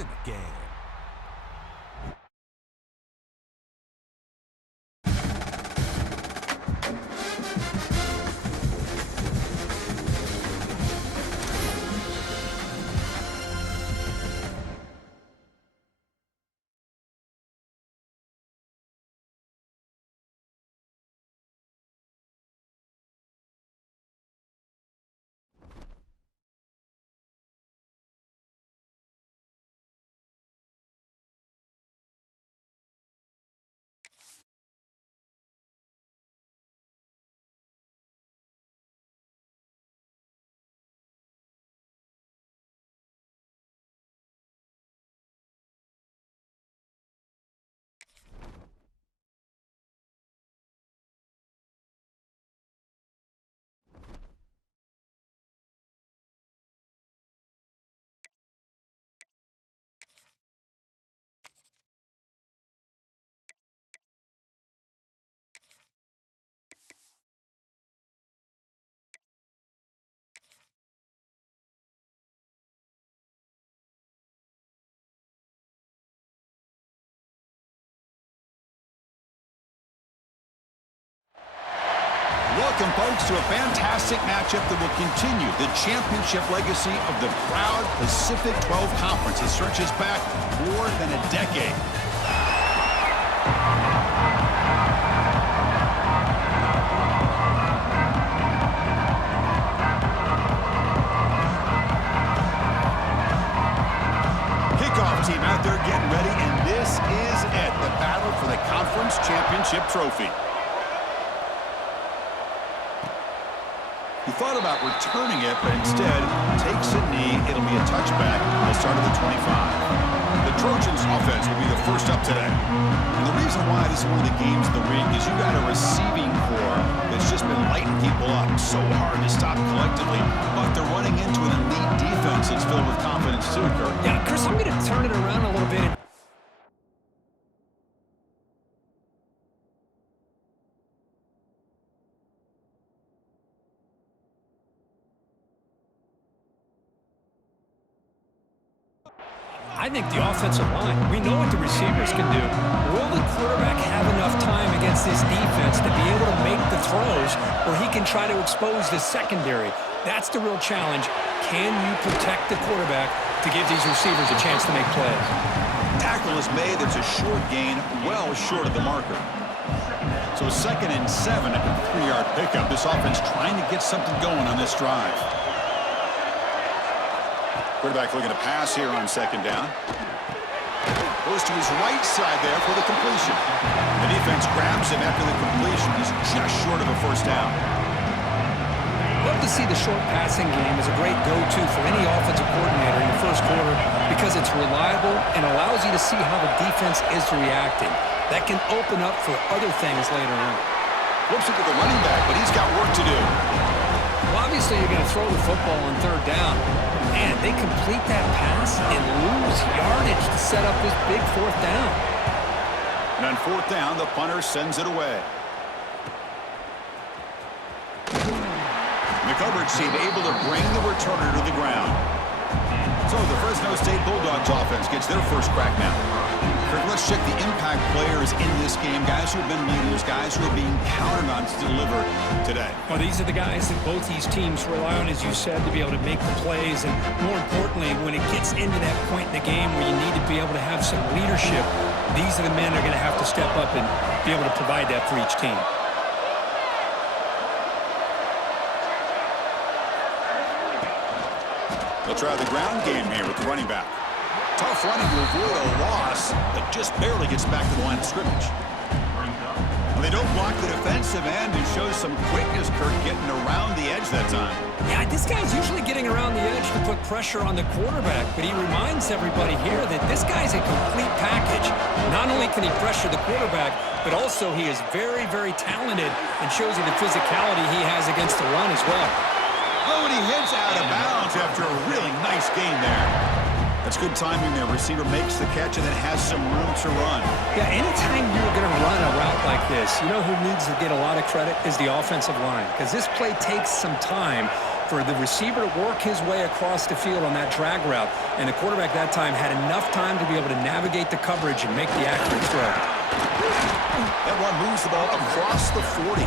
in the game. Welcome, folks, to a fantastic matchup that will continue the championship legacy of the proud Pacific 12 Conference. It stretches back more than a decade. Kickoff team out there getting ready, and this is it, the battle for the conference championship trophy. He thought about returning it, but instead takes a knee. It'll be a touchback at the start of the 25. The Trojans' offense will be the first up today. And the reason why this is one of the games of the week is you got a receiving core that's just been lighting people up. So hard to stop collectively, but they're running into an elite defense that's filled with confidence too, Kirk. Yeah, Chris, I'm going to turn it around a little bit. I think the offensive line, we know what the receivers can do. Will the quarterback have enough time against this defense to be able to make the throws where he can try to expose the secondary? That's the real challenge. Can you protect the quarterback to give these receivers a chance to make plays? Tackle is made. It's a short gain, well short of the marker. So 2nd and 7 at the 3-yard pickup. This offense trying to get something going on this drive. Quarterback looking to pass here on 2nd down. Goes to his right side there for the completion. The defense grabs him after the completion. He's just short of a first down. Love to see the short passing game as a great go-to for any offensive coordinator in the first quarter because it's reliable and allows you to see how the defense is reacting. That can open up for other things later on. Flips it to the running back, but he's got work to do. Well, obviously, you're going to throw the football on 3rd down. Man, they complete that pass and lose yardage to set up this big 4th down. And on 4th down, the punter sends it away. McCoverage seemed able to bring the returner to the ground. So the Fresno State Bulldogs offense gets their first crack now. Kirk, let's check the impact players in this game. Guys who have been leaders, guys who are being counted on to deliver today. Well, these are the guys that both these teams rely on, as you said, to be able to make the plays. And more importantly, when it gets into that point in the game where you need to be able to have some leadership, these are the men that are going to have to step up and be able to provide that for each team. They'll try the ground game here with the running back. Tough running to avoid a loss, but just barely gets back to the line of scrimmage. Well, they don't block the defensive end and shows some quickness, Kirk, getting around the edge that time. Yeah, this guy's usually getting around the edge to put pressure on the quarterback, but he reminds everybody here that this guy's a complete package. Not only can he pressure the quarterback, but also he is very, very talented and shows you the physicality he has against the run as well. Oh, and he heads out of bounds after a really nice gain there. That's good timing there. Receiver makes the catch and then has some room to run. Yeah, anytime you're going to run a route like this, you know who needs to get a lot of credit is the offensive line, because this play takes some time for the receiver to work his way across the field on that drag route. And the quarterback that time had enough time to be able to navigate the coverage and make the accurate throw. That one moves the ball across the 40.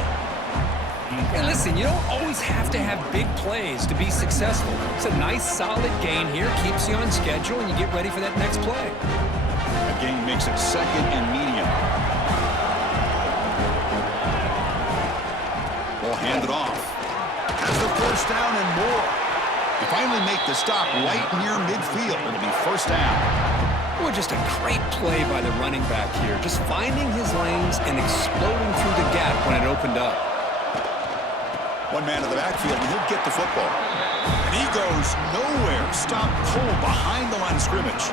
Hey, listen, you don't always have to have big plays to be successful. It's a nice, solid gain here. Keeps you on schedule, and you get ready for that next play. That gain makes it 2nd and medium. Ball handed off. Has the 1st down and more. They finally make the stop right near midfield. It'll be 1st down. Boy, just a great play by the running back here. Just finding his lanes and exploding through the gap when it opened up. One man in the backfield, and he'll get the football. And he goes nowhere. Stop cold behind the line of scrimmage.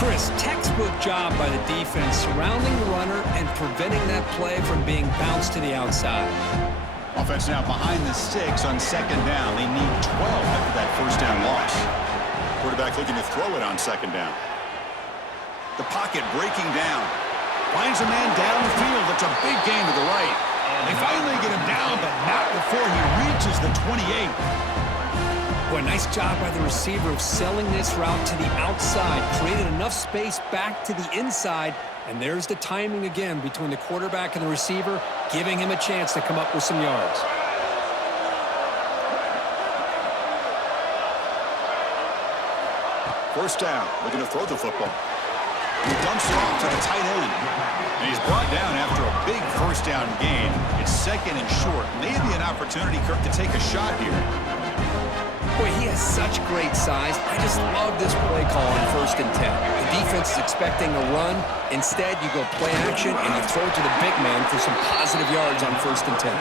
Chris, textbook job by the defense surrounding the runner and preventing that play from being bounced to the outside. Offense now behind the 6 on 2nd down. They need 12 after that 1st down loss. Quarterback looking to throw it on 2nd down. The pocket breaking down. Finds a man downfield. It's a big gain to the right. They finally get him down, but not before he reaches the 28. Boy, nice job by the receiver of selling this route to the outside. Created enough space back to the inside. And there's the timing again between the quarterback and the receiver, giving him a chance to come up with some yards. First down, looking to throw the football. He dumps it off to the tight end. And he's brought down after a big 1st down gain. It's 2nd and short. Maybe an opportunity, Kirk, to take a shot here. Boy, he has such great size. I just love this play call on 1st and 10. The defense is expecting a run. Instead, you go play action, and you throw it to the big man for some positive yards on 1st and 10.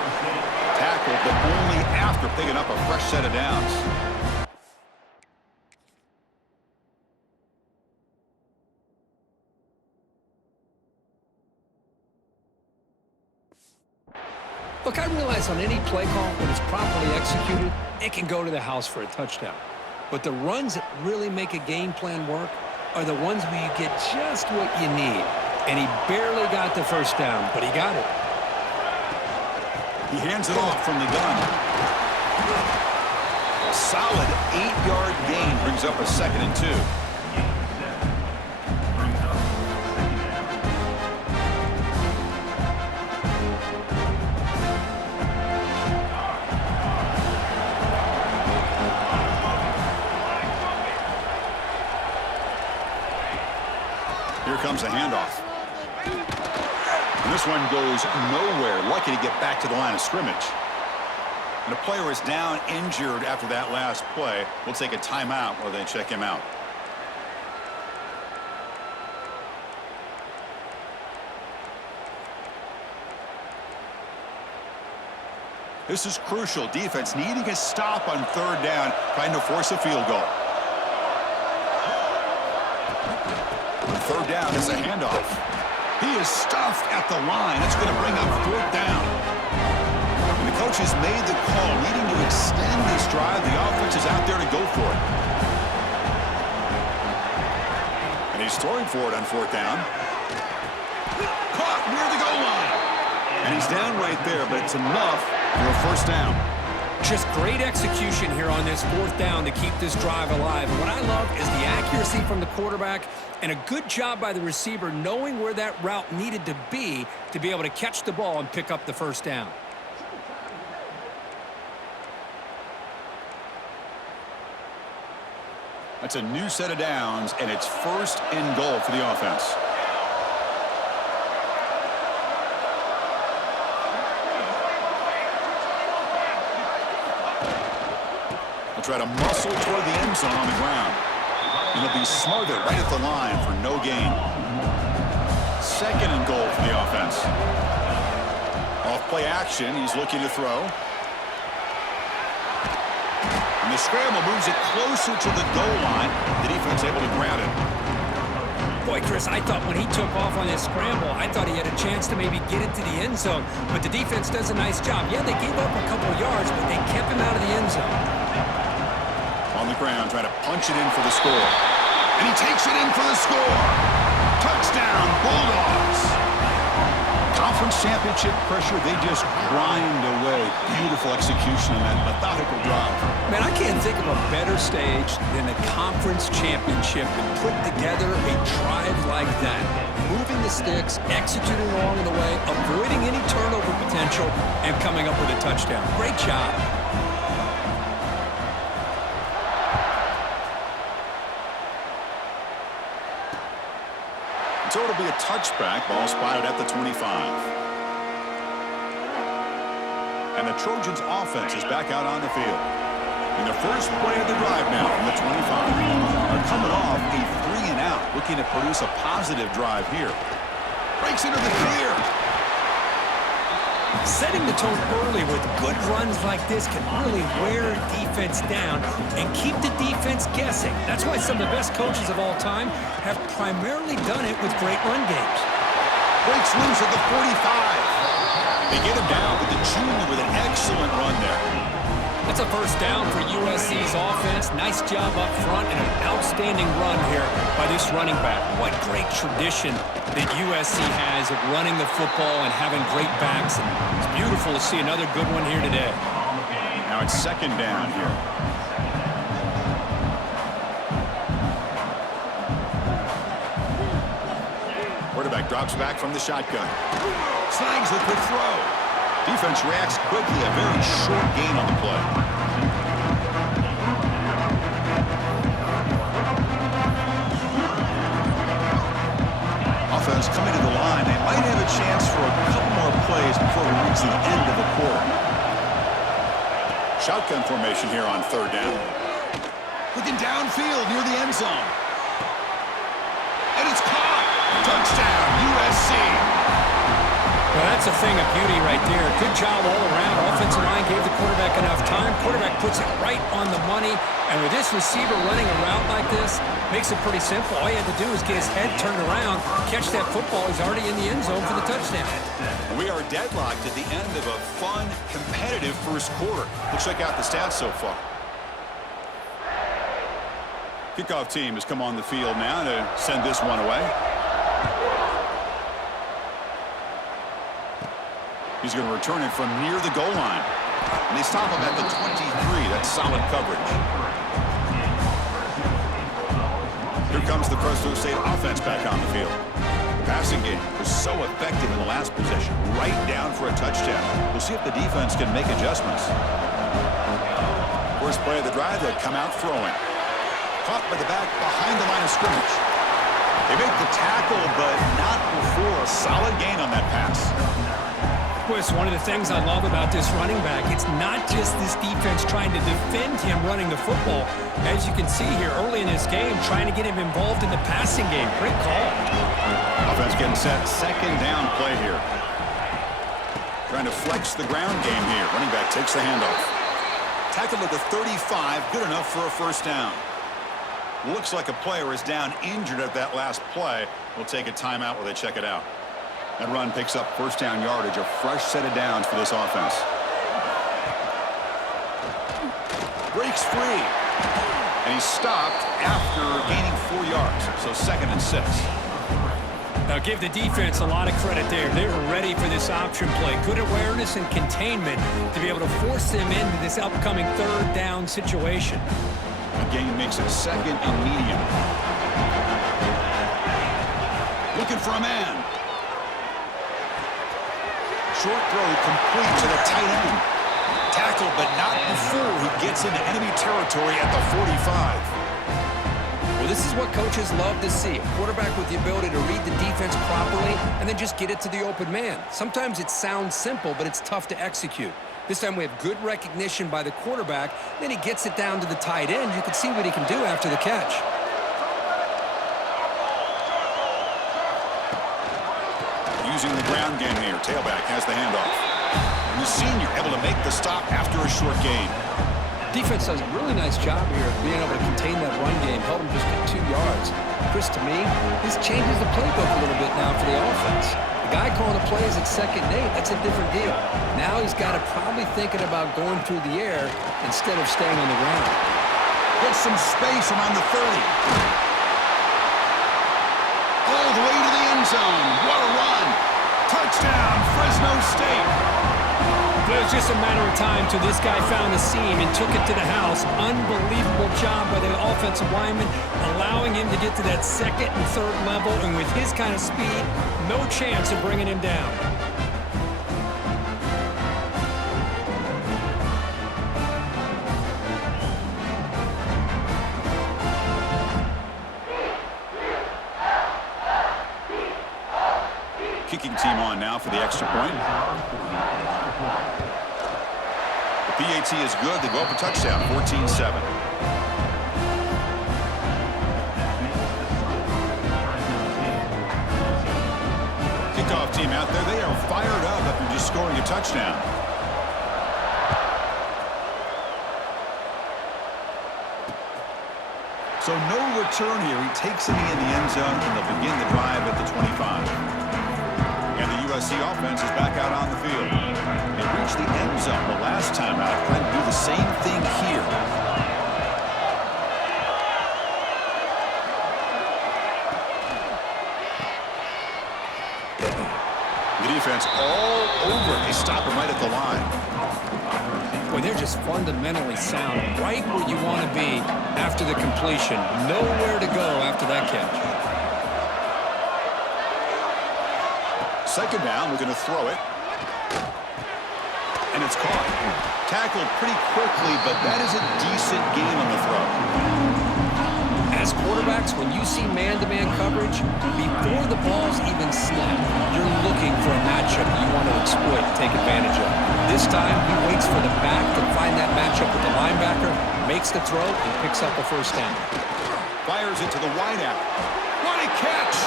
Tackled, but only after picking up a fresh set of downs. Look, I realize on any play call, when it's properly executed, it can go to the house for a touchdown. But the runs that really make a game plan work are the ones where you get just what you need. And he barely got the 1st down, but he got it. He hands it off from the gun. A solid 8-yard gain brings up a 2nd and 2. Here comes a handoff. And this one goes nowhere. Lucky to get back to the line of scrimmage. And the player is down injured after that last play. We'll take a timeout while they check him out. This is crucial. Defense needing a stop on 3rd down, trying to force a field goal. On 3rd down is a handoff. He is stuffed at the line. It's going to bring up 4th down. And the coach has made the call, needing to extend this drive. The offense is out there to go for it. And he's throwing for it on 4th down. Caught near the goal line. And he's down right there, but it's enough for a 1st down. Just great execution here on this 4th down to keep this drive alive. And what I love is the accuracy from the quarterback and a good job by the receiver knowing where that route needed to be able to catch the ball and pick up the 1st down. That's a new set of downs, and it's 1st and goal for the offense. Try to muscle toward the end zone on the ground. And he'll be smothered right at the line for no gain. 2nd and goal for the offense. Off play action, he's looking to throw. And the scramble moves it closer to the goal line. The defense able to grab it. Boy, Chris, I thought when he took off on his scramble, I thought he had a chance to maybe get into the end zone. But the defense does a nice job. Yeah, they gave up a couple of yards, but they kept him out of the end zone. On the ground, trying to punch it in for the score. And he takes it in for the score. Touchdown, Bulldogs. Conference championship pressure, they just grind away. Beautiful execution on that methodical drive. Man, I can't think of a better stage than a conference championship to put together a drive like that. Moving the sticks, executing along the way, avoiding any turnover potential, and coming up with a touchdown. Great job. So it'll be a touchback. Ball spotted at the 25. And the Trojans offense is back out on the field. In the first play of the drive now from the 25. They're coming off a 3 and out, looking to produce a positive drive here. Breaks into the clear. Setting the tone early with good runs like this can really wear a defense down and keep the defense guessing. That's why some of the best coaches of all time have primarily done it with great run games. Breaks loose at the 45. They get him down with the junior with an excellent run there. That's a first down for USC's offense. Nice job up front and an outstanding run here by this running back. What great tradition that USC has of running the football and having great backs. And it's beautiful to see another good one here today. Now it's second down here. Quarterback drops back from the shotgun. Snags the quick throw. Defense reacts quickly. A very short gain on the play. Offense coming to the line. They might have a chance for a couple more plays before we reach the end of the quarter. Shotgun formation here on third down. Looking downfield near the end zone. And it's caught. Touchdown, USC. Well, that's a thing of beauty right there. Good job all around. Offensive line gave the quarterback enough time. Quarterback puts it right on the money. And with this receiver running a route like this, makes it pretty simple. All you had to do is get his head turned around, catch that football. He's already in the end zone for the touchdown. We are deadlocked at the end of a fun, competitive first quarter. We'll check out the stats so far. Kickoff team has come on the field now to send this one away. He's going to return it from near the goal line. And they stop him at the 23. That's solid coverage. Here comes the Fresno State offense back on the field. The passing game was so effective in the last possession. Right down for a touchdown. We'll see if the defense can make adjustments. First play of the drive, they'll come out throwing. Caught by the back behind the line of scrimmage. They make the tackle, but not before a solid gain on that pass. Well, it's one of the things I love about this running back. It's not just this defense trying to defend him running the football. As you can see here early in this game, trying to get him involved in the passing game. Great call. Offense getting set. Second down play here. Trying to flex the ground game here. Running back takes the handoff. Tackled at the 35. Good enough for a first down. Looks like a player is down injured at that last play. We'll take a timeout while they check it out. That run picks up first down yardage, a fresh set of downs for this offense. Breaks free. And he's stopped after gaining 4 yards. So 2nd and 6. Now give the defense a lot of credit there. They were ready for this option play. Good awareness and containment to be able to force them into this upcoming third down situation. The game makes it 2nd and medium. Looking for a man. Short throw complete to the tight end. Tackled, but not before he gets into enemy territory at the 45. Well, this is what coaches love to see. A quarterback with the ability to read the defense properly and then just get it to the open man. Sometimes it sounds simple, but it's tough to execute. This time we have good recognition by the quarterback. Then he gets it down to the tight end. You can see what he can do after the catch. Using the ground game here. Tailback has the handoff. And the senior able to make the stop after a short gain. Defense does a really nice job here of being able to contain that run game. Held him just at 2 yards. Chris, to me, this changes the playbook a little bit now for the offense. The guy calling the plays at 2nd and 8, that's a different deal. Now he's got to probably thinking about going through the air instead of staying on the ground. Gets some space around the 30. All the way to the end zone. What a run. Touchdown, State. It was just a matter of time till this guy found a seam and took it to the house. Unbelievable job by the offensive lineman, allowing him to get to that second and third level, and with his kind of speed, no chance of bringing him down. Kicking team on now for the extra point. The PAT is good. They go up a touchdown, 14-7. Kickoff team out there. They are fired up after just scoring a touchdown. So no return here. He takes it in the end zone, and they'll begin the drive at the 25. And the USC offense is back out on the field. They reached the end zone the last time out, trying to do the same thing here. The defense all over. They stop him right at the line. Boy, they're just fundamentally sound, right where you want to be after the completion. Nowhere to go after that catch. Second down, we're going to throw it. And it's caught. Tackled pretty quickly, but that is a decent gain on the throw. As quarterbacks, when you see man-to-man coverage, before the ball's even snapped, you're looking for a matchup you want to exploit, take advantage of. This time, he waits for the back to find that matchup with the linebacker, makes the throw, and picks up a first down. Fires it to the wideout. What a catch!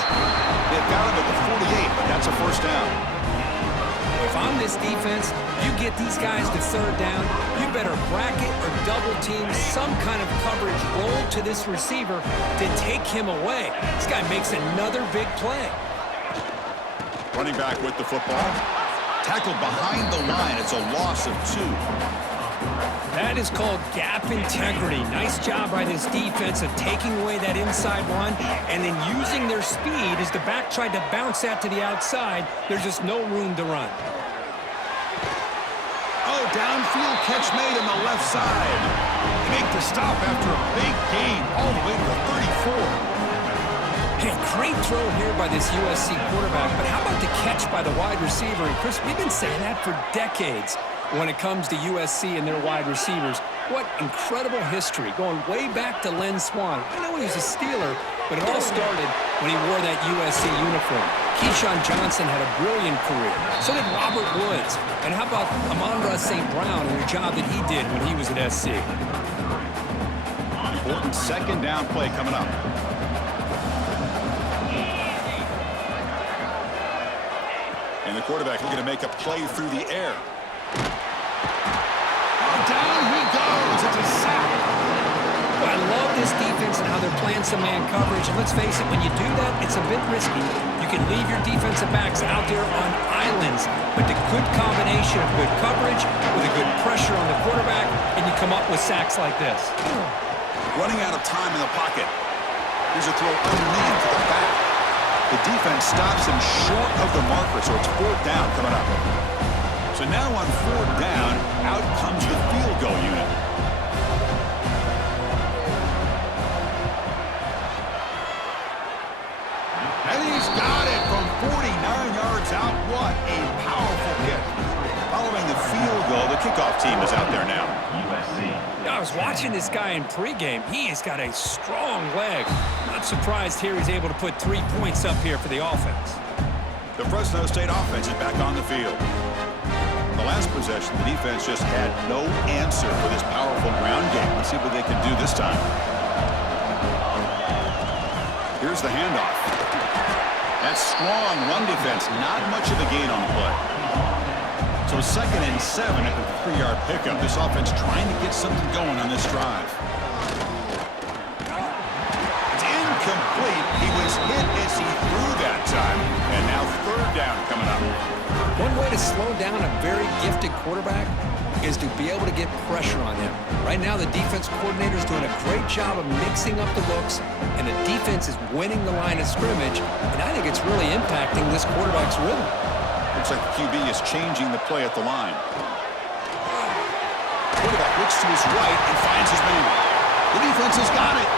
They've got him at the 48, but that's a first down. If I'm this defense, you get these guys to third down, you better bracket or double team some kind of coverage roll to this receiver to take him away. This guy makes another big play. Running back with the football. Tackled behind the line. It's a loss of 2. That is called gap integrity. Nice job by this defense of taking away that inside run and then using their speed as the back tried to bounce that to the outside. There's just no room to run. Oh, downfield catch made on the left side. They make the stop after a big gain all the way to the 34. Hey, great throw here by this USC quarterback, but how about the catch by the wide receiver? And Chris, we've been saying that for decades when it comes to USC and their wide receivers. What incredible history, going way back to Len Swan. I know he was a Steeler, but it all started when he wore that USC uniform. Keyshawn Johnson had a brilliant career. So did Robert Woods. And how about Amon-Ra St. Brown and the job that he did when he was at SC? Important second down play coming up. And the quarterback looking to make a play through the air. Oh, down he goes. It's a sack. Well, I love this defense and how they're playing some man coverage. And let's face it, when you do that, it's a bit risky. You can leave your defensive backs out there on islands, but the good combination of good coverage with a good pressure on the quarterback, and you come up with sacks like this. Running out of time in the pocket. Here's a throw underneath to the back. The defense stops him short of the marker, so it's fourth down coming up. So now on fourth down, out comes the field goal unit. And he's got it from 49 yards out. What a powerful kick. Following the field goal, the kickoff team is out there now. I was watching this guy in pregame. He has got a strong leg. Not surprised here he's able to put 3 points up here for the offense. The Fresno State offense is back on the field. The last possession, the defense just had no answer for this powerful ground game. Let's see what they can do this time. Here's the handoff. That strong run defense, not much of a gain on the play. So 2nd and 7 at the 3-yard pickup. This offense trying to get something going on this drive. It's incomplete. He was hit as he threw that time. And now third down coming up. One way to slow down a very gifted quarterback is to be able to get pressure on him. Right now, the defense coordinator is doing a great job of mixing up the looks, and the defense is winning the line of scrimmage, and I think it's really impacting this quarterback's rhythm. The Looks like the QB is changing the play at the line. Quarterback looks to his right and finds his man. The defense has got it.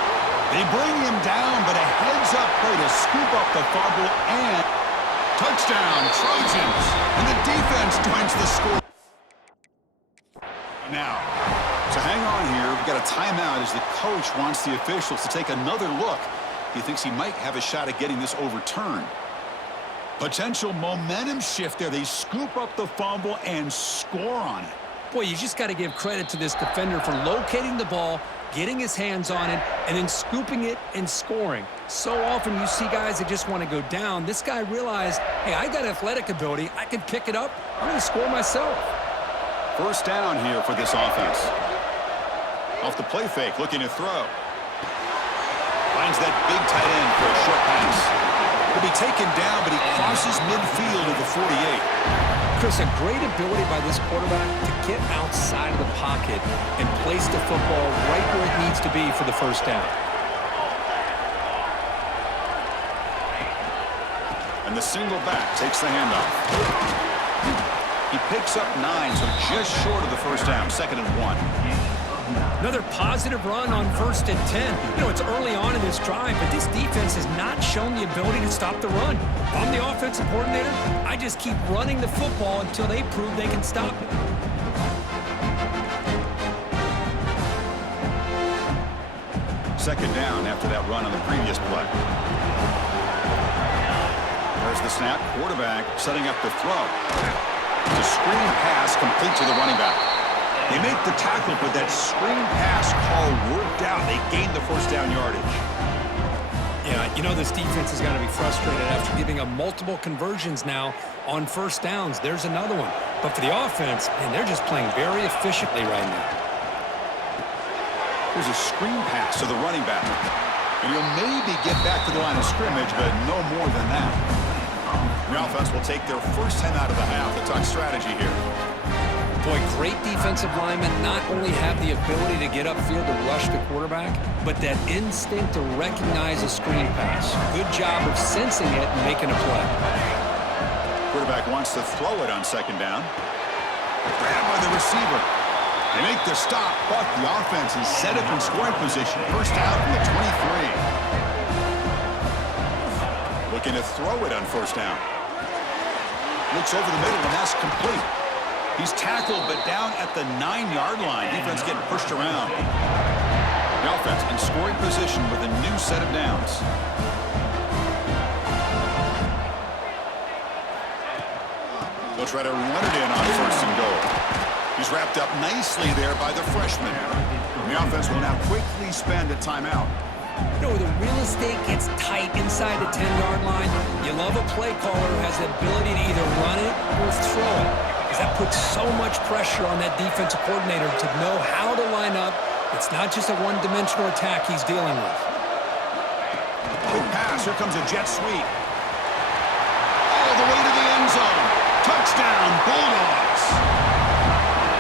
They bring him down, but a heads-up play to scoop up the fumble and touchdown, Trojans. And the defense joins the score. Now, so hang on here. We've got a timeout as the coach wants the officials to take another look. He thinks he might have a shot at getting this overturned. Potential momentum shift there. They scoop up the fumble and score on it. Boy, you just got to give credit to this defender for locating the ball, getting his hands on it, and then scooping it and scoring. So often you see guys that just want to go down. This guy realized, hey, I got athletic ability. I can pick it up. I'm going to score myself. First down here for this offense. Off the play fake, looking to throw. Finds that big tight end for a short pass. He'll be taken down, but he crosses midfield at the 48. Chris, a great ability by this quarterback to get outside of the pocket and place the football right where it needs to be for the first down. And the single back takes the handoff. He picks up 9, so just short of the first down, 2nd and 1. Another positive run on 1st and 10. You know, it's early on in this drive, but this defense has not shown the ability to stop the run. If I'm the offensive coordinator, I just keep running the football until they prove they can stop it. Second down after that run on the previous play. There's the snap. Quarterback setting up the throw. It's a screen pass complete to the running back. They make the tackle, but that screen pass call worked out. They gained the first down yardage. Yeah, you know this defense is going to be frustrated after giving up multiple conversions now on first downs. There's another one. But for the offense, man, they're just playing very efficiently right now. There's a screen pass to the running back. And he'll maybe get back to the line of scrimmage, but no more than that. The offense will take their first 10 out of the half. The talk strategy here. Boy, great defensive linemen not only have the ability to get upfield to rush the quarterback, but that instinct to recognize a screen pass. Good job of sensing it and making a play. Quarterback wants to throw it on 2nd down. Grabbed by the receiver. They make the stop, but the offense is set up in scoring position. First down from the 23. Looking to throw it on 1st down. Looks over the middle, and that's complete. He's tackled, but down at the 9-yard line. Defense getting pushed around. The offense in scoring position with a new set of downs. They'll try to run it in on 1st and goal. He's wrapped up nicely there by the freshman. The offense will now quickly spend a timeout. You know, the real estate gets tight inside the 10-yard line. You love a play caller who has the ability to either run it or throw it. Because that puts so much pressure on that defensive coordinator to know how to line up. It's not just a one-dimensional attack he's dealing with. Big pass. Here comes a jet sweep. All the way to the end zone. Touchdown, Bulldogs.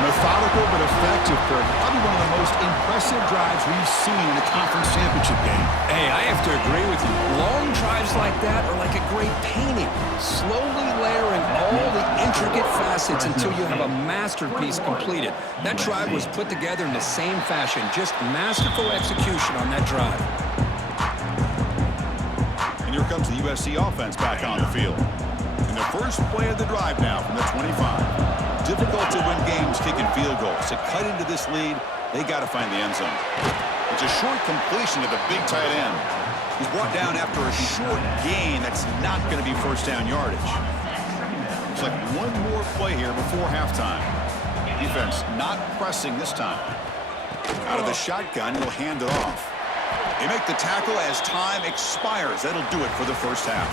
Methodical but effective for probably one of the most impressive drives we've seen in a conference championship game. Hey, I have to agree with you. Long drives like that are like a great painting, slowly layering all the intricate facets until you have a masterpiece completed. That drive was put together in the same fashion, just masterful execution on that drive. And here comes the USC offense back on the field. In the first play of the drive now from the 25. Difficult to win games kicking field goals. To cut into this lead, they got to find the end zone. It's a short completion to the big tight end. He's brought down after a short gain that's not going to be first down yardage. Looks like one more play here before halftime. Defense not pressing this time. Out of the shotgun, he'll hand it off. They make the tackle as time expires. That'll do it for the first half.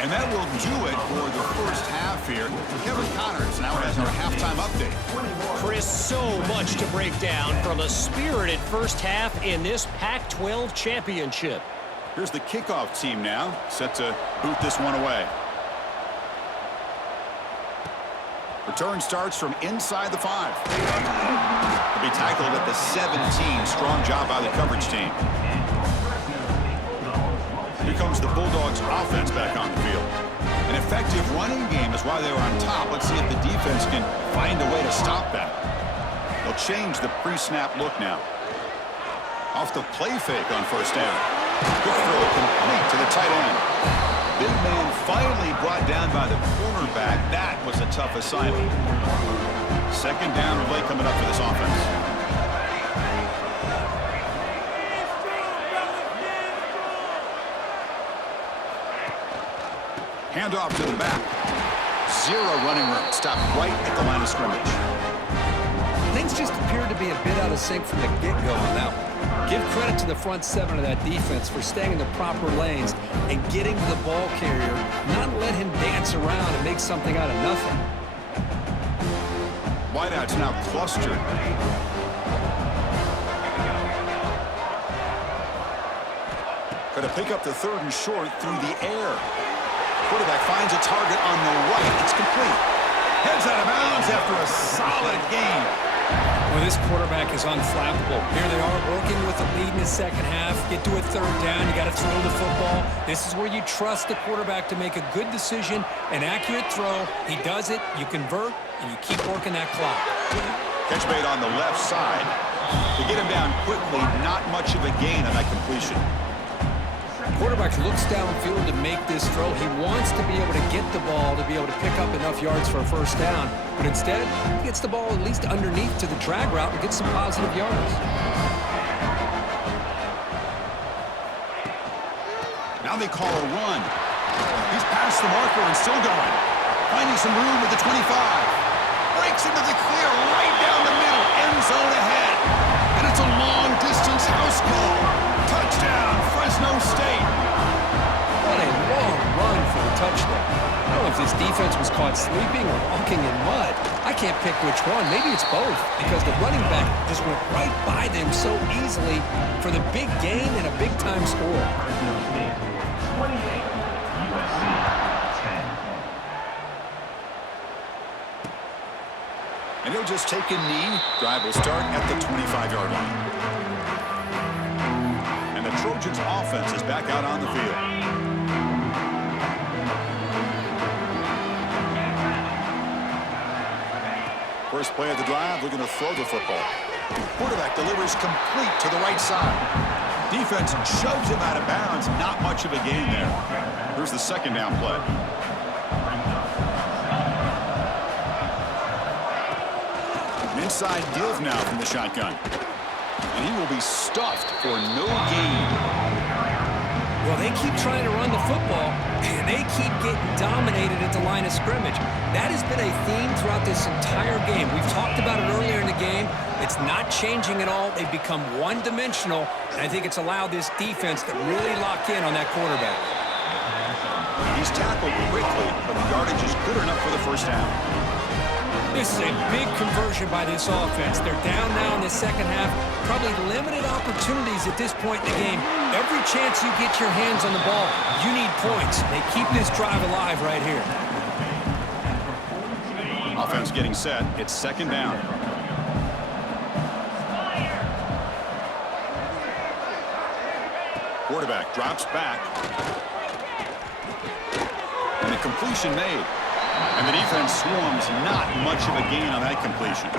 And that will do it for the first half here. Kevin Connors now has our halftime update. Chris, so much to break down from a spirited first half in this Pac-12 championship. Here's the kickoff team now, set to boot this one away. Return starts from inside the 5. He'll be tackled at the 17. Strong job by the coverage team. Here comes the Bulldogs offense back on the field. An effective running game is why they were on top. Let's see if the defense can find a way to stop that. They'll change the pre-snap look now. Off the play fake on first down. Quick throw complete to the tight end. Big man finally brought down by the cornerback. That was a tough assignment. Second down play coming up for this offense. Handoff to the back. Zero running room. Stopped right at the line of scrimmage. Things just appeared to be a bit out of sync from the get-go on that one. Give credit to the front seven of that defense for staying in the proper lanes and getting to the ball carrier, not let him dance around and make something out of nothing. Wideouts now clustered. Going to pick up the third and short through the air. Quarterback finds a target on the right. It's complete. Heads out of bounds after a solid game. Well, this quarterback is unflappable. Here they are working with the lead in the second half. Get to a third down. You got to throw the football. This is where you trust the quarterback to make a good decision, an accurate throw. He does it. You convert, and you keep working that clock. Catch made on the left side. To get him down quickly, not much of a gain on that completion. Quarterback looks downfield to make this throw. He wants to be able to get the ball to be able to pick up enough yards for a first down. But instead, he gets the ball at least underneath to the drag route and gets some positive yards. Now they call a run. He's past the marker and still going. Finding some room at the 25. Breaks into the clear right down the middle. End zone ahead. And it's a long-distance house call. Touchdown, Fresno State. What a long run for the touchdown. I don't know if this defense was caught sleeping or walking in mud. I can't pick which one. Maybe it's both, because the running back just went right by them so easily for the big gain and a big-time score. And he'll just take a knee. Drive will start at the 25-yard line. And the Trojans' offense is back out on the field. First play of the drive, looking to throw the football. Quarterback delivers complete to the right side. Defense shoves him out of bounds. Not much of a gain there. Here's the second down play. An inside give now from the shotgun. And he will be stuffed for no gain. Well, they keep trying to run the football, and they keep getting dominated at the line of scrimmage. That has been a theme throughout this entire game. We've talked about it earlier in the game. It's not changing at all. They've become one-dimensional, and I think it's allowed this defense to really lock in on that quarterback. He's tackled quickly, but the yardage is good enough for the first down. This is a big conversion by this offense. They're down now in the second half. Probably limited opportunities at this point in the game. Every chance you get your hands on the ball, you need points. They keep this drive alive right here. Offense getting set. It's second down. Quarterback drops back. And the completion made. And the defense swarms, not much of a gain on that completion.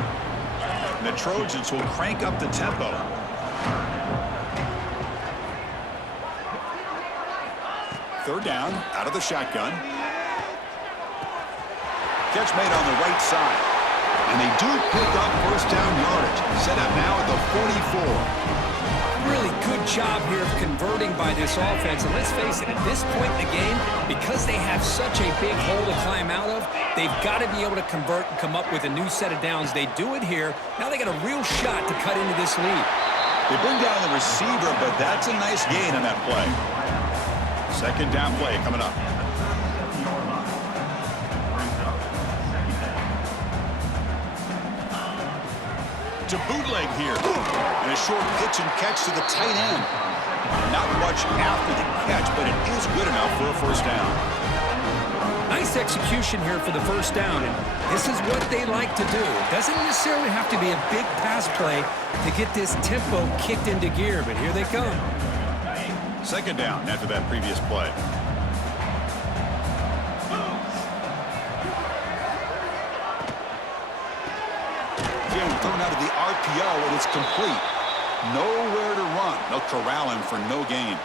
And the Trojans will crank up the tempo. Third down, out of the shotgun. Catch made on the right side. And they do pick up first down yardage. Set up now at the 44. Really good job here of converting by this offense. And let's face it, at this point in the game, because they have such a big hole to climb out of, they've got to be able to convert and come up with a new set of downs. They do it here. Now they got a real shot to cut into this lead. They bring down the receiver, but that's a nice gain on that play. Second down play coming up. To bootleg here. And a short pitch and catch to the tight end. Not much after the catch, but it is good enough for a first down. Nice execution here for the first down, and this is what they like to do. It doesn't necessarily have to be a big pass play to get this tempo kicked into gear, but here they come. Second down after that previous play. in, thrown out of the RPO, and it's complete. Nowhere to run. They'll corral him for no gain.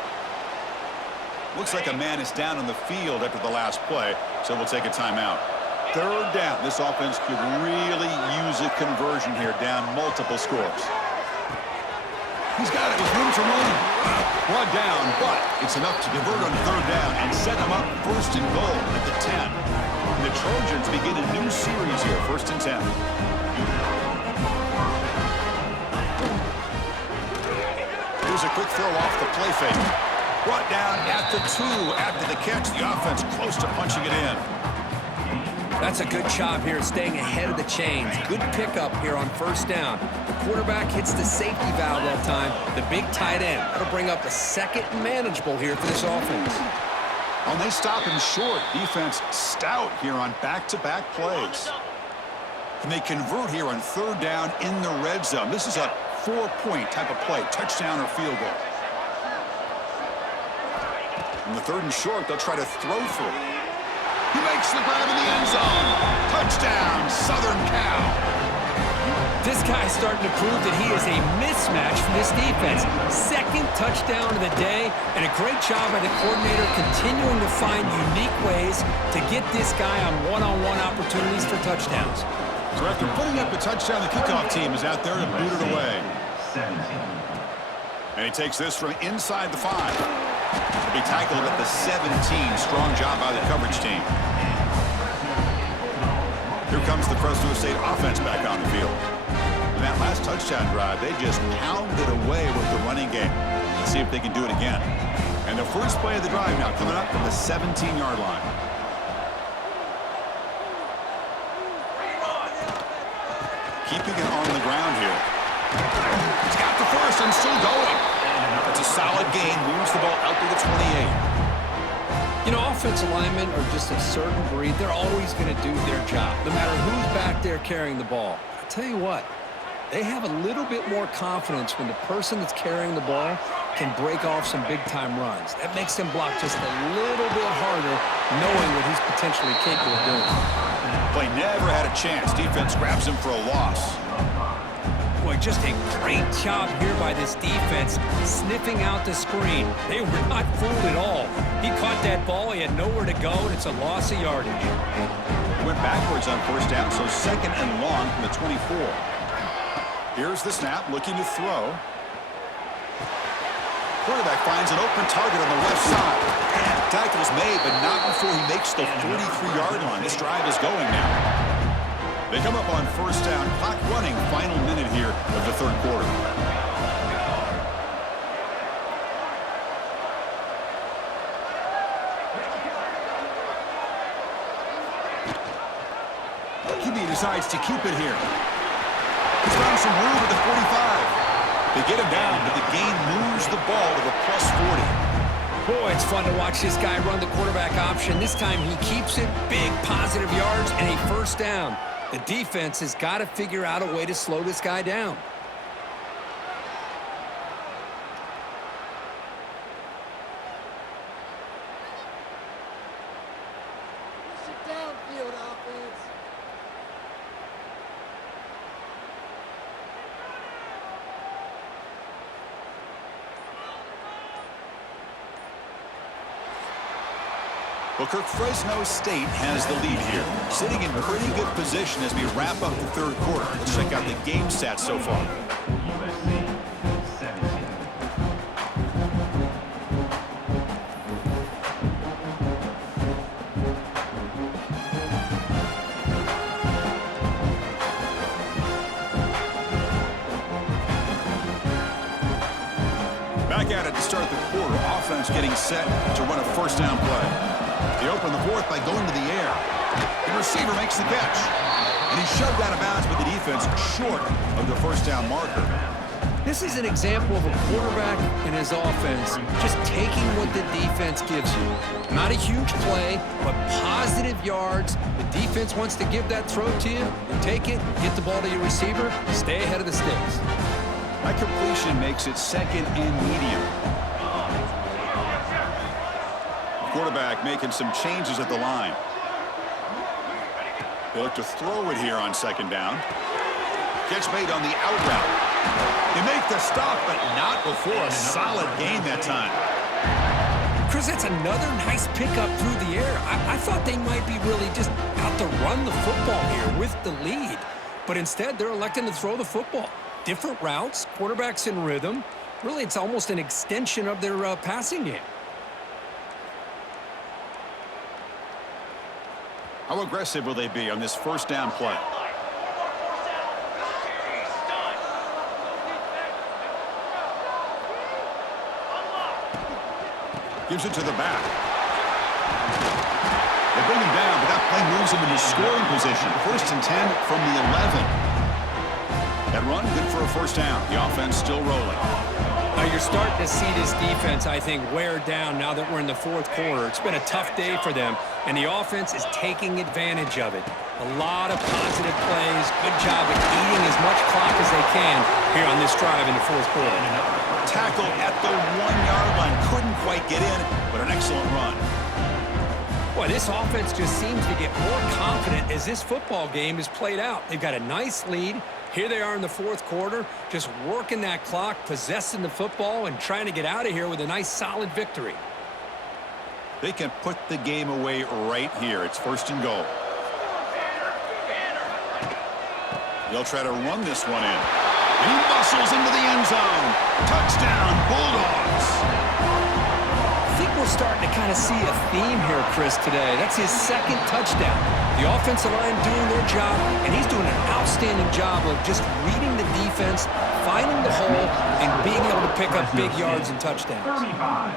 Looks like a man is down on the field after the last play, so we'll take a timeout. Third down. This offense could really use a conversion here, down multiple scores. He's got it with room to run. Brought down, but it's enough to convert on third down and set him up first and goal at the 10. And the Trojans begin a new series here, 1st and 10. Here's a quick throw off the play fake. Brought down at the 2 after the catch. The offense close to punching it in. That's a good job here, staying ahead of the chains. Good pickup here on first down. The quarterback hits the safety valve that time. The big tight end. That'll bring up a second and manageable here for this offense. And they stop him short. Defense stout here on back-to-back plays. And they convert here on third down in the red zone. This is a 4-point type of play, touchdown or field goal. In the 3rd and short, they'll try to throw for it. He makes the grab in the end zone. Touchdown, Southern Cal. This guy's starting to prove that he is a mismatch for this defense. Second touchdown of the day, and a great job by the coordinator continuing to find unique ways to get this guy on one-on-one opportunities for touchdowns. So after putting up a touchdown, the kickoff team is out there to boot it away. And he takes this from inside the 5. He'll be tackled at the 17. Strong job by the coverage team. Here comes the Fresno State offense back on the field. In that last touchdown drive, they just pounded away with the running game. Let's see if they can do it again. And the first play of the drive now coming up from the 17-yard line. Keeping it on the ground here. He's got the first and still going. It's a solid gain. Moves the ball out to the 28. You know, offensive linemen are just a certain breed. They're always going to do their job, no matter who's back there carrying the ball. I'll tell you what, they have a little bit more confidence when the person that's carrying the ball can break off some big-time runs. That makes them block just a little bit harder, knowing what he's potentially capable of doing. Play never had a chance. Defense grabs him for a loss. Boy, just a great job here by this defense, sniffing out the screen. They were not fooled at all. He caught that ball. He had nowhere to go, and it's a loss of yardage. Went backwards on first down, so 2nd and long from the 24. Here's the snap, looking to throw. Quarterback finds an open target on the left side. Tackle is made, but not before he makes the 43-yard line. This drive is going now. They come up on first down, clock running, final minute here of the 3rd quarter. QB decides to keep it here. He's found some room at the 45. They get him down, but the gain moves the ball to the +40. Boy, it's fun to watch this guy run the quarterback option. This time he keeps it, big positive yards, and a first down. The defense has got to figure out a way to slow this guy down. Sit down, field offense. Booker, Fresno State has the lead here, sitting in pretty good position as we wrap up the 3rd quarter. Let's check out the game stats so far. Back at it to start the quarter. Offense getting set to run a first down play. They open the 4th by going to the air. The receiver makes the catch. And he's shoved out of bounds by the defense short of the first down marker. This is an example of a quarterback and his offense just taking what the defense gives you. Not a huge play, but positive yards. The defense wants to give that throw to you. You take it, get the ball to your receiver, stay ahead of the sticks. That completion makes it 2nd and medium. Quarterback making some changes at the line. They look to throw it here on 2nd down. Catch made on the out route. They make the stop, but not before a solid gain that time. Chris, that's another nice pickup through the air. I thought they might be really just out to run the football here with the lead. But instead, they're electing to throw the football. Different routes, quarterbacks in rhythm. Really, it's almost an extension of their passing game. How aggressive will they be on this first down play? Gives it to the back. They bring him down, but that play moves him into scoring position. 1st and 10 from the 11. That run, good for a first down. The offense still rolling. Now you're starting to see this defense, I think, wear down now that we're in the 4th quarter. It's been a tough day for them, and the offense is taking advantage of it. A lot of positive plays. Good job at eating as much clock as they can here on this drive in the 4th quarter. Tackle at the 1-yard line. Couldn't quite get in, but an excellent run. Boy, this offense just seems to get more confident as this football game is played out. They've got a nice lead. Here they are in the 4th quarter, just working that clock, possessing the football, and trying to get out of here with a nice, solid victory. They can put the game away right here. It's 1st and goal. They'll try to run this one in. And he muscles into the end zone. Touchdown, Bulldogs. I think we're starting to kind of see a theme here, Chris, today. That's his 2nd touchdown. The offensive line doing their job, and he's doing an outstanding job of just reading the defense, finding the hole, and being able to pick up big yards and touchdowns. 35,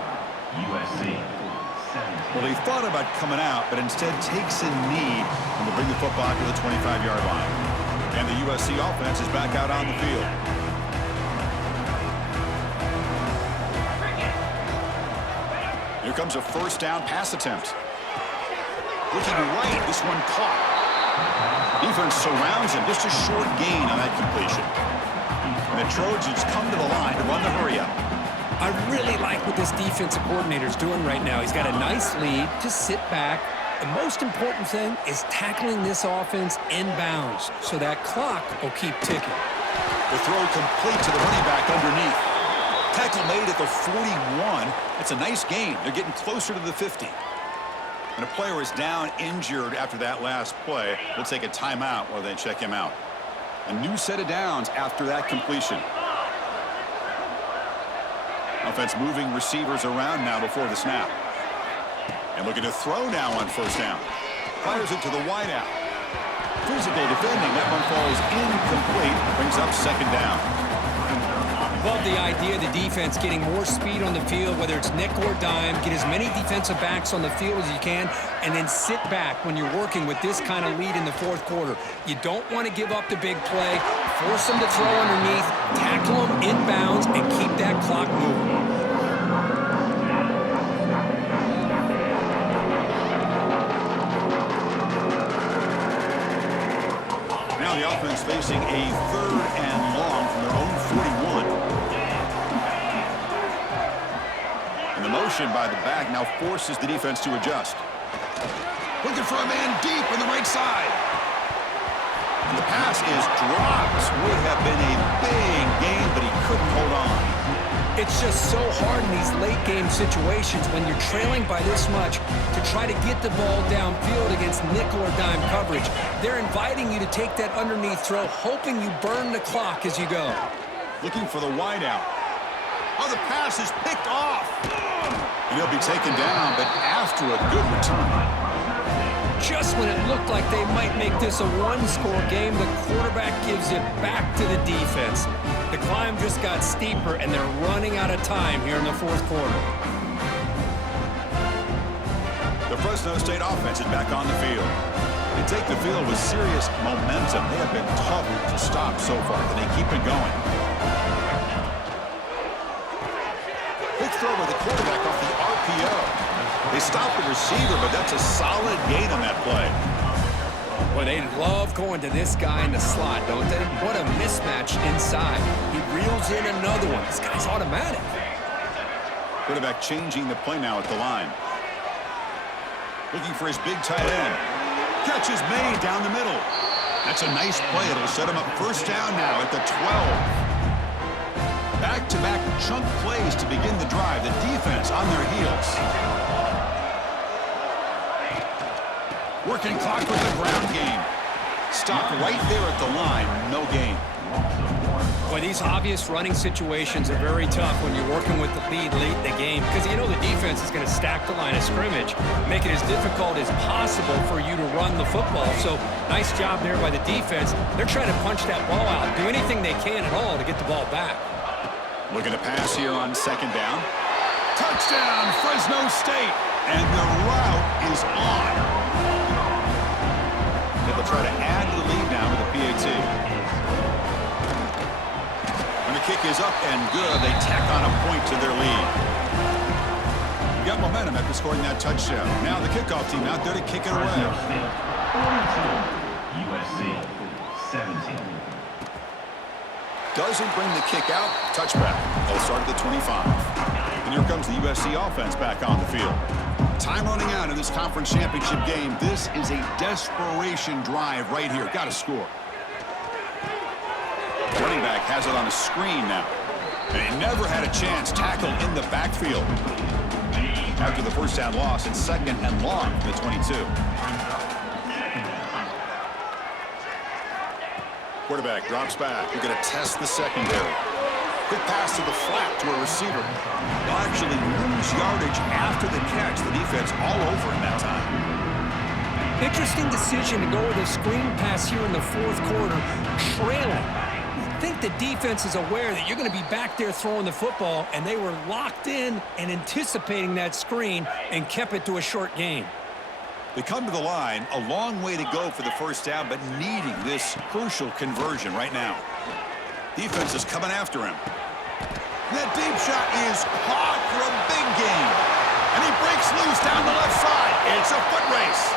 USC. Well, he thought about coming out, but instead takes a knee and will bring the football to the 25-yard line. And the USC offense is back out on the field. Here comes a first down pass attempt. Looking right, this one caught. Defense surrounds him. Just a short gain on that completion. And the Trojans come to the line to run the hurry-up. I really like what this defensive coordinator is doing right now. He's got a nice lead. Just sit back. The most important thing is tackling this offense inbounds so that clock will keep ticking. The throw complete to the running back underneath. Tackle made at the 41. It's a nice gain. They're getting closer to the 50. And a player is down injured after that last play. We'll take a timeout while they check him out. A new set of downs after that completion. Offense moving receivers around now before the snap. And looking to throw now on first down. Fires it to the wideout. Physical defending. That one falls incomplete. Brings up 2nd down. Love the idea of the defense getting more speed on the field, whether it's nickel or dime. Get as many defensive backs on the field as you can, and then sit back when you're working with this kind of lead in the 4th quarter. You don't want to give up the big play. Force them to throw underneath. Tackle them inbounds and keep that clock moving. Now the offense facing a 3rd and long from their own 41. And the motion by the back now forces the defense to adjust. Looking for a man deep on the right side. And the pass is dropped. Would have been a big gain, but he couldn't hold on. It's just so hard in these late game situations when you're trailing by this much to try to get the ball downfield against nickel or dime coverage. They're inviting you to take that underneath throw, hoping you burn the clock as you go. Looking for the wideout. Oh, the pass is picked off. And he'll be taken down, but after a good return. Just when it looked like they might make this a one-score game, the quarterback gives it back to the defense. The climb just got steeper, and they're running out of time here in the 4th quarter. The Fresno State offense is back on the field. They take the field with serious momentum. They have been tough to stop so far, but they keep it going. Quick throw by the quarterback off the RPO. They stop the receiver, but that's a solid gain on that play. Well, they love going to this guy in the slot, don't they? What a mismatch inside. He reels in another one. This guy's automatic. Quarterback changing the play now at the line. Looking for his big tight end. Catch is made down the middle. That's a nice play. It'll set him up first down now at the 12. Back-to-back chunk plays to begin the drive. The defense on their heels. Working clock with the ground game. Stopped right there at the line. No gain. Boy, these obvious running situations are very tough when you're working with the lead late in the game because you know the defense is going to stack the line of scrimmage, make it as difficult as possible for you to run the football. So nice job there by the defense. They're trying to punch that ball out, do anything they can at all to get the ball back. Looking to pass here on second down. Touchdown, Fresno State. And the route is on. They'll try to add to the lead now with a PAT. And the kick is up and good. They tack on a point to their lead. You got momentum after scoring that touchdown. Now the kickoff team out there to kick it away. 42, USC 17. Doesn't bring the kick out. Touchback. They'll start at the 25. And here comes the USC offense back on the field. Time running out in this conference championship game. This is a desperation drive right here. Got to score. Running back has it on a screen now. And he never had a chance tackled in the backfield. After the first down loss, it's second and long from the 22. Quarterback drops back. We're going to test the secondary. Quick pass to the flat to a receiver. They'll actually lose yardage after the catch. The defense all over in that time. Interesting decision to go with a screen pass here in the fourth quarter, trailing. I think the defense is aware that you're going to be back there throwing the football, and they were locked in and anticipating that screen and kept it to a short gain. They come to the line, a long way to go for the first down, but needing this crucial conversion right now. Defense is coming after him. That deep shot is caught for a big gain. And he breaks loose down the left side. It's a foot race.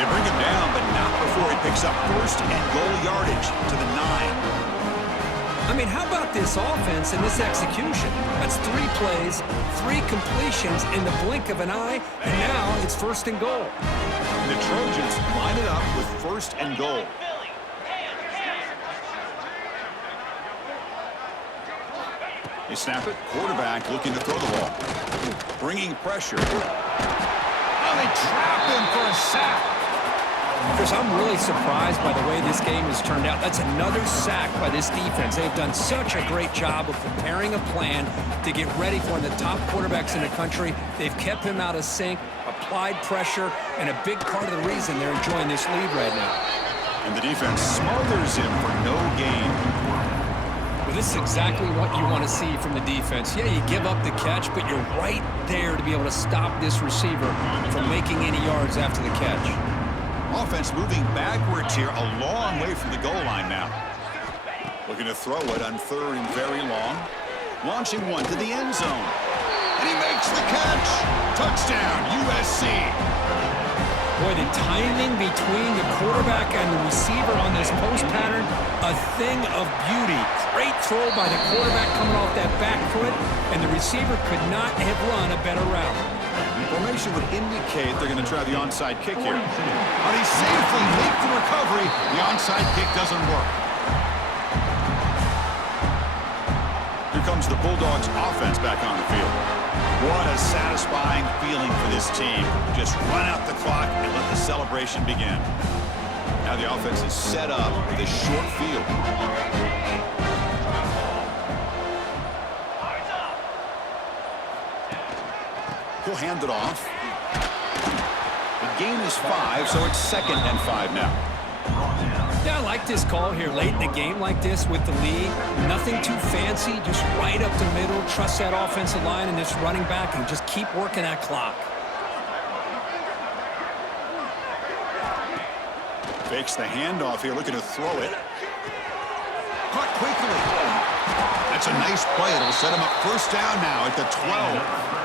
They bring him down, but not before he picks up first and goal yardage to the 9. I mean, how about this offense and this execution? That's 3 plays, 3 completions in the blink of an eye, and now it's first and goal. The Trojans line it up with first and goal. They snap it. Quarterback looking to throw the ball. Bringing pressure. Oh, they trap him for a sack. Chris, I'm really surprised by the way this game has turned out. That's another sack by this defense. They've done such a great job of preparing a plan to get ready for one of the top quarterbacks in the country. They've kept him out of sync, applied pressure, and a big part of the reason they're enjoying this lead right now. And the defense smothers him for no gain. Well, this is exactly what you want to see from the defense. Yeah, you give up the catch, but you're right there to be able to stop this receiver from making any yards after the catch. Offense moving backwards here, a long way from the goal line now. Looking to throw it on third and very long. Launching one to the end zone. And he makes the catch. Touchdown, USC. Boy, the timing between the quarterback and the receiver on this post pattern, a thing of beauty. Great throw by the quarterback coming off that back foot, and the receiver could not have run a better route. Formation would indicate they're going to try the onside kick here. But he safely makes the recovery. The onside kick doesn't work. Here comes the Bulldogs offense back on the field. What a satisfying feeling for this team. Just run out the clock and let the celebration begin. Now the offense is set up with a short field. He'll hand it off. The gain is 5, so it's second and 5 now. Yeah, I like this call here late in the game like this with the lead. Nothing too fancy, just right up the middle. Trust that offensive line and this running back and just keep working that clock. Fakes the handoff here, looking to throw it. Caught quickly. That's a nice play. It'll set him up first down now at the 12.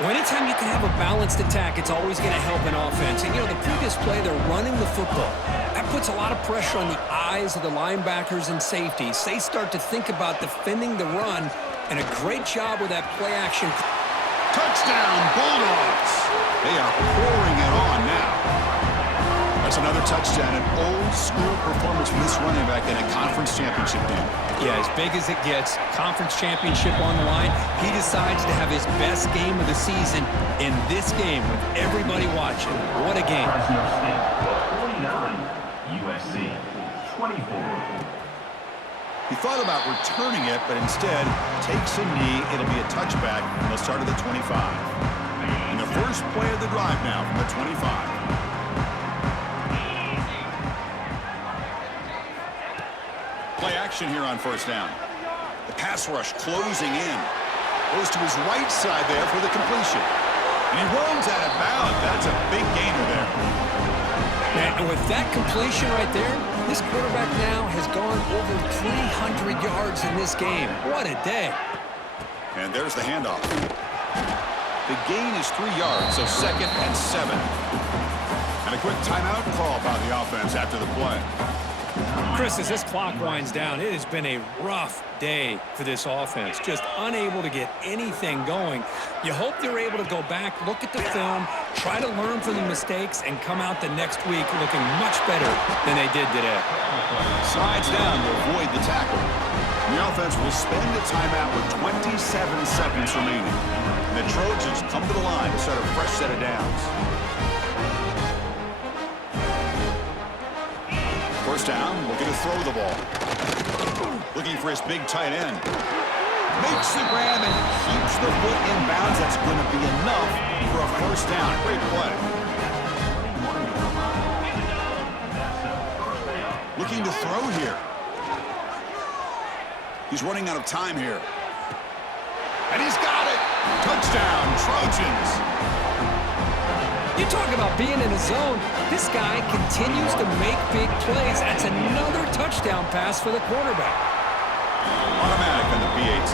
Well, anytime you can have a balanced attack, it's always going to help an offense. And, you know, the previous play, they're running the football. That puts a lot of pressure on the eyes of the linebackers and safeties. They start to think about defending the run, and a great job with that play action. Touchdown, Bulldogs. They are pouring it on now. A That's another touchdown, an old-school performance from this running back in a conference championship game. Yeah, as big as it gets, conference championship on the line, he decides to have his best game of the season in this game with everybody watching. What a game. Fresno State 49, USC 24. He thought about returning it, but instead takes a knee. It'll be a touchback, and they'll start at the 25. And the first play of the drive now from the 25. Play action here on first down. The pass rush closing in. Goes to his right side there for the completion. And he runs out of bounds. That's a big gainer there. And with that completion right there, this quarterback now has gone over 300 yards in this game. What a day. And there's the handoff. The gain is 3 yards, so 2nd and 7. And a quick timeout call by the offense after the play. Chris, as this clock winds down, it has been a rough day for this offense. Just unable to get anything going. You hope they're able to go back, look at the film, try to learn from the mistakes, and come out the next week looking much better than they did today. Slides down to avoid the tackle. The offense will spend a timeout with 27 seconds remaining. And the Trojans come to the line to start a fresh set of downs. First down, looking to throw the ball. Looking for his big tight end. Makes the grab and keeps the foot in bounds. That's going to be enough for a first down. Great play. Looking to throw here. He's running out of time here. And he's got it. Touchdown, Trojans. You talk about being in a zone. This guy continues to make big plays. That's another touchdown pass for the quarterback. Automatic on the PAT.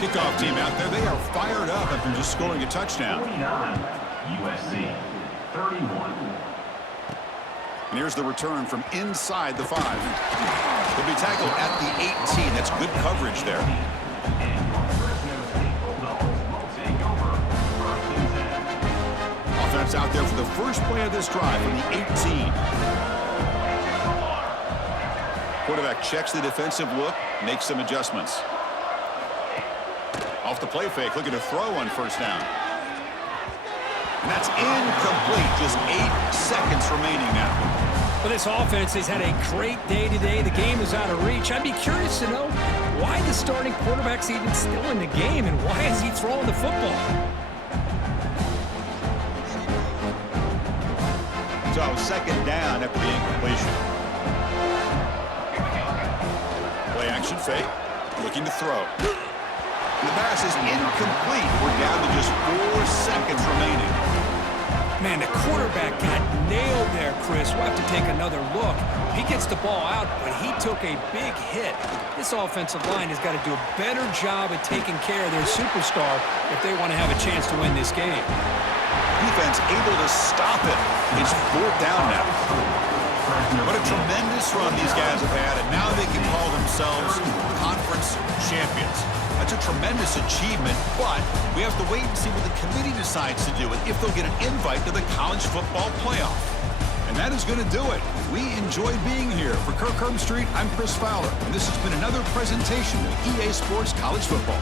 Kickoff team out there. They are fired up after just scoring a touchdown. 49, USC 31. And here's the return from inside the 5. He'll be tackled at the 18. That's good coverage there. Offense out there for the first play of this drive from the 18. Quarterback checks the defensive look, makes some adjustments. Off the play fake, looking to throw on first down. And that's incomplete. Just 8 seconds remaining now. Well, this offense has had a great day today. The game is out of reach. I'd be curious to know why the starting quarterback's even still in the game and why is he throwing the football? So second down after the incompletion. Play action fake. Looking to throw. The pass is incomplete. We're down to just 4 seconds remaining. Man, the quarterback got nailed there, Chris. We'll have to take another look. He gets the ball out, but he took a big hit. This offensive line has got to do a better job at taking care of their superstar if they want to have a chance to win this game. Defense able to stop it. It's 4th down now. What a tremendous run these guys have had, and now they can call themselves conference champions. That's a tremendous achievement, but we have to wait and see what the committee decides to do and if they'll get an invite to the college football playoff. And that is going to do it. We enjoyed being here. For Kirk Street, I'm Chris Fowler, and this has been another presentation of EA Sports College Football.